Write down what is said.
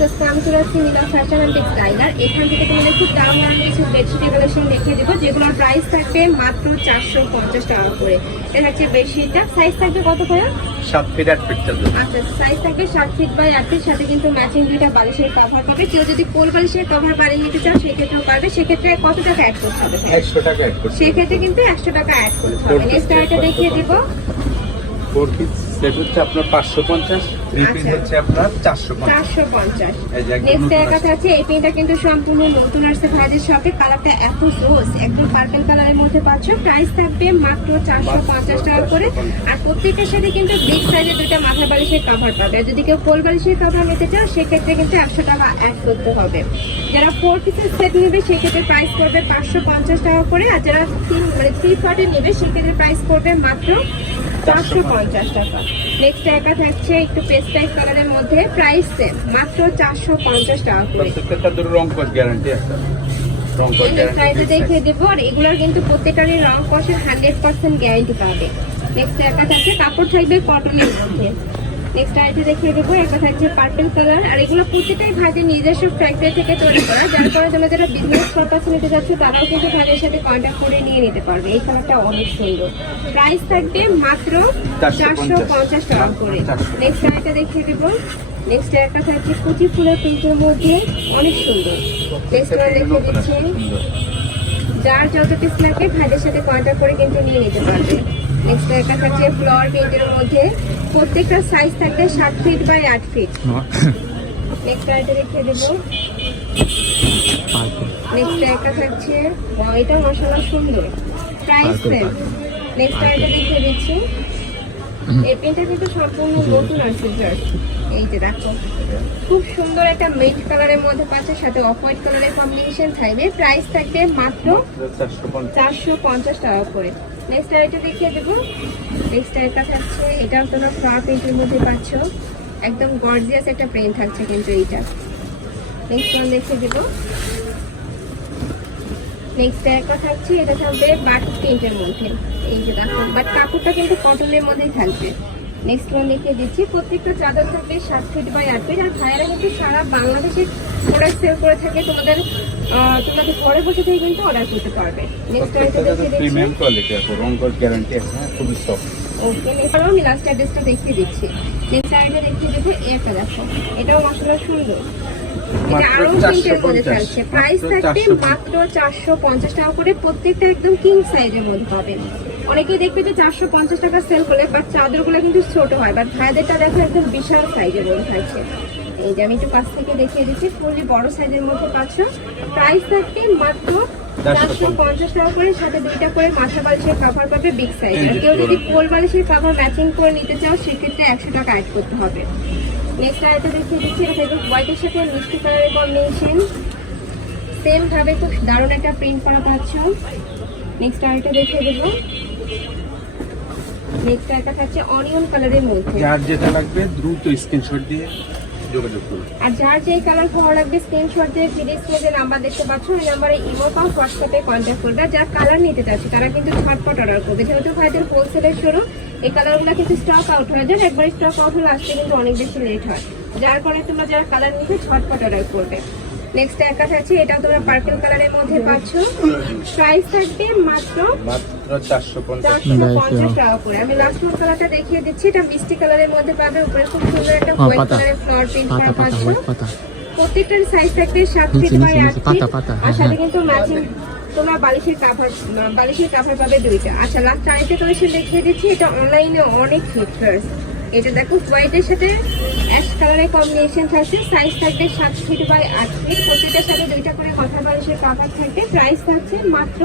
আমি fashion and টেক্সটাইলার এখান থেকে তোমাদের খুব দাম দাম কিছু বেডশিটের কালেকশন দেখিয়ে দেবো। যেগুলোর প্রাইস থাকবে মাত্র চারশো পঞ্চাশ টাকা করে। এটা হচ্ছে বেডশিটটা। সাইজ থাকবে কত করে? সাত ফিট আট ফিট আচ্ছা সাইজ থাকবে সাত ফিট বাই আট ফিট সাথে কিন্তু ম্যাচিং দুইটা বালিশের কভার পাবে। কেউ যদি কোল বালিশের কভার বাড়িয়ে নিতে চাও সেক্ষেত্রেও পারবে। সেক্ষেত্রে কত টাকা অ্যাড করতে হবে? একশো টাকা অ্যাড করছি সেক্ষেত্রে কিন্তু একশো টাকা অ্যাড করতে হবে। নেক্সট আরেকটা দেখিয়ে দেবো। ফোর পিস সেট হচ্ছে আপনার পাঁচশো পঞ্চাশ। থ্রি আচ্ছা। হচ্ছে আপনার চারশো পঞ্চাশ। চারশো পঞ্চাশ। এই যে একদম নেক্সট এর কাছে আছে এই পেনটা কিন্তু সম্পূর্ণ নতুন আসছে ভাইদের শপে কালারটা এত জোস একদম পার্পল কালারের মধ্যে পাচ্ছ। প্রাইস থাকবে মাত্র চারশো পঞ্চাশ টাকা করে। আর প্রত্যেকটার সাথে কিন্তু বিগ সাইজের দুটো মাথা বালিশের কভার পাবে। আর যদি কেউ কোল বালিশের কভার নিতে চাও সেক্ষেত্রে কিন্তু একশো টাকা অ্যাড করতে হবে। যারা ফোর পিসের সেট নেবে সেক্ষেত্রে প্রাইস পড়বে পাঁচশো পঞ্চাশ টাকা করে। আর যারা তিন মানে থ্রি পার্টের নেবে সেক্ষেত্রে প্রাইস পড়বে মাত্র চারশো পঞ্চাশ টাকা। নেক্সট একা থাকছে একটু পেস্ট টাইপ কালারের মধ্যে প্রাইস সেম মাত্র চারশো পঞ্চাশ টাকা করে। রং গ্যারান্টি আছে দেখিয়ে দেবো আর এগুলোর কিন্তু প্রত্যেকটারই রং কষের হান্ড্রেড পার্সেন্ট গ্যারান্টি পাবে। নেক্সট একা থাকছে কাপড় থাকবে কটনের মধ্যে। নেক্সট আইটা দেখিয়ে দেবো। একটা থাকছে পার্পল কালার আর এগুলো প্রত্যেকটাই ভাইদের নিজস্ব ফ্যাক্টরি থেকে তৈরি করা। যার কারণে তোমরা যারা বিজনেস পারপাস নিতে যাচ্ছ তারাও কিন্তু ভাইদের সাথে কন্ট্যাক্ট করে নিয়ে নিতে পারবে। এই কালারটা অনেক সুন্দর। প্রাইস থাকবে মাত্র চারশো পঞ্চাশ টাকা করে। নেক্সট আইটা দেখিয়ে দেবো। নেক্সট একটা থাকছে কুচি ফুলের প্রিন্টের মধ্যে। অনেক সুন্দর। নেক্সট ওয়ান দেখিয়ে দিচ্ছি। যার যত পিস লাগে ভাইদের সাথে কন্ট্যাক্ট করে কিন্তু নিয়ে নিতে পারবে। নেক্সট এটা থাকছে ফ্লোর প্রিন্টের মধ্যে প্রত্যেকটা সাইজ থাকবে সাত ফিট বাই আট ফিট নেক্সট আইটা রেখে দেবো। নেক্সট একটা থাকছে এটা মশলা সুন্দর। প্রাইস সেম নেক্সট আইটা দেখে দিচ্ছি। এই পেনটা কিন্তু সম্পূর্ণ নতুন আসছে জাস্ট এই যে দেখো, খুব সুন্দর একটা মেট কালারের মধ্যে পাচ্ছে, সাথে অফ হোয়াইট কালারের কম্বিনেশন থাকবে। প্রাইস থাকবে মাত্র চারশো পঞ্চাশ টাকা করে। নেক্সট আইটা দেখিয়ে দেবো। নেক্সট আইটা থাকছে, এটাও তোমরা ফ্রা প্রিন্টের মধ্যে পাচ্ছ। একদম গর্জিয়াস একটা প্রিন্ট থাকছে কিন্তু এইটা। নেক্সট ওয়ান দেখিয়ে দেবো। নেক্সট একটা থাকছে এটা থাকবে বাটিক প্রিন্টের মধ্যে। এই যে দেখো বাট কাপড়টা কিন্তু কটনের মধ্যেই থাকবে। নেক্সট ওয়ান দেখিয়ে দিচ্ছি প্রত্যেকটা চাদর থাকবে সাত ফিট বাই আট ফিট আর ভাইয়ারা কিন্তু সারা বাংলাদেশে প্রোডাক্ট সেল করে থাকে তোমাদের তোমাদের ঘরে বসে থেকে কিন্তু অর্ডার করতে পারবে। নেক্সট আইটা দেখিয়ে দিচ্ছি। প্রিমিয়াম কোয়ালিটি আছে রং কোড গ্যারান্টি আছে হ্যাঁ খুবই সফট ওকে আমি লাস্ট অ্যাড্রেসটা দেখিয়ে দিচ্ছি। নেক্সট আইটা দেখিয়ে দেবো এটা দেখো এটাও মশলা সুন্দর। এটা আরও প্রিন্টের মধ্যে 450 থাকছে প্রাইস মাত্র থাকবে মাত্র চারশো পঞ্চাশ টাকা করে প্রত্যেকটা একদম কিং সাইজের মধ্যে পাবেন অনেকেই দেখবে যে চারশো পঞ্চাশ টাকা সেল করলে বাট চাদরগুলো কিন্তু ছোট হয়। বাট ভাইদেরটা দেখো একদম বিশাল সাইজের মধ্যে থাকছে এই যে আমি একটু কাছ থেকে দেখিয়ে দিচ্ছি ফুললি বড় সাইজের মধ্যে পাচ্ছ। প্রাইস থাকবে মাত্র চারশো পঞ্চাশ টাকা করে সাথে দুইটা করে মাথা বালিশের কাভার পাবে বিগ সাইজ আর কেউ যদি কোল বালিশের কাভার ম্যাচিং করে নিতে চাও সেক্ষেত্রে একশো টাকা অ্যাড করতে হবে। নেক্সট আরেকটা দেখিয়ে দিচ্ছি এটা দেখো হোয়াইটের সাথে মিষ্টি কালারের কম্বিনেশন সেম ভাবে খুব দারুণ একটা প্রিন্ট করা পাচ্ছ। নেক্সট আরেকটা দেখিয়ে দেবো। নেক্সট আরেকটা থাকছে অনিয়ন কালারের মধ্যে। যার যেটা লাগবে দ্রুত স্ক্রিনশট দিয়ে যোগাযোগ করুন। আর যার যে কালার ভালো লাগবে স্ক্রিনশট দিয়ে ভিডিও স্ক্রিনে নাম্বার দেখতে পাচ্ছ ওই নাম্বারে ইমো বা হোয়াটসঅ্যাপে কন্ট্যাক্ট করবে। যার কালার নিতে চাচ্ছে, তারা কিন্তু ঝটপট অর্ডার করবে। যেহেতু ভাইদের হোলসেলের শুরু এই কালারগুলো কিন্তু স্টক আউট হয়ে যায়। একবার স্টক আউট হলে আসতে কিন্তু অনেক বেশি লেট হয়। যার কারণে তোমরা যারা কালার নিতে ঝটপট অর্ডার করবে। নেক্সট একটা থাকছে এটাও তোমরা পার্পল কালারের মধ্যে পাচ্ছ। প্রাইস থাকবে মাত্র মাত্র চারশো পঞ্চাশ চারশো পঞ্চাশ টাকা। করে। আমি লাস্ট মোট কালারটা দেখিয়ে দিচ্ছি এটা মিষ্টি কালারের মধ্যে পাবে। উপরে খুব সুন্দর একটা হোয়াইট কালারের ফ্লাওয়ার প্রিন্ট পাচ্ছ। পাতা। প্রত্যেকটার সাইজ থাকবে সাত ফিট বাই নিচে, আট পাতা, ফিট পাতা, আর সাথে হ্যাঁ। কিন্তু ম্যাচিং তোমরা বালিশের কাভার বালিশের কাভার পাবে দুইটা। আচ্ছা লাস্ট আরেকটা কালেকশন দেখিয়ে দিচ্ছি এটা অনলাইনে অনেক ফিচার্স এটা দেখো হোয়াইটের সাথে কালারের কম্বিনেশন থাকছে সাইজ থাকবে সাত ফিট বাই আট ফিট প্রতিটার সাথে দুইটা করে কথা বালিশের কাভার থাকবে। প্রাইস থাকছে মাত্র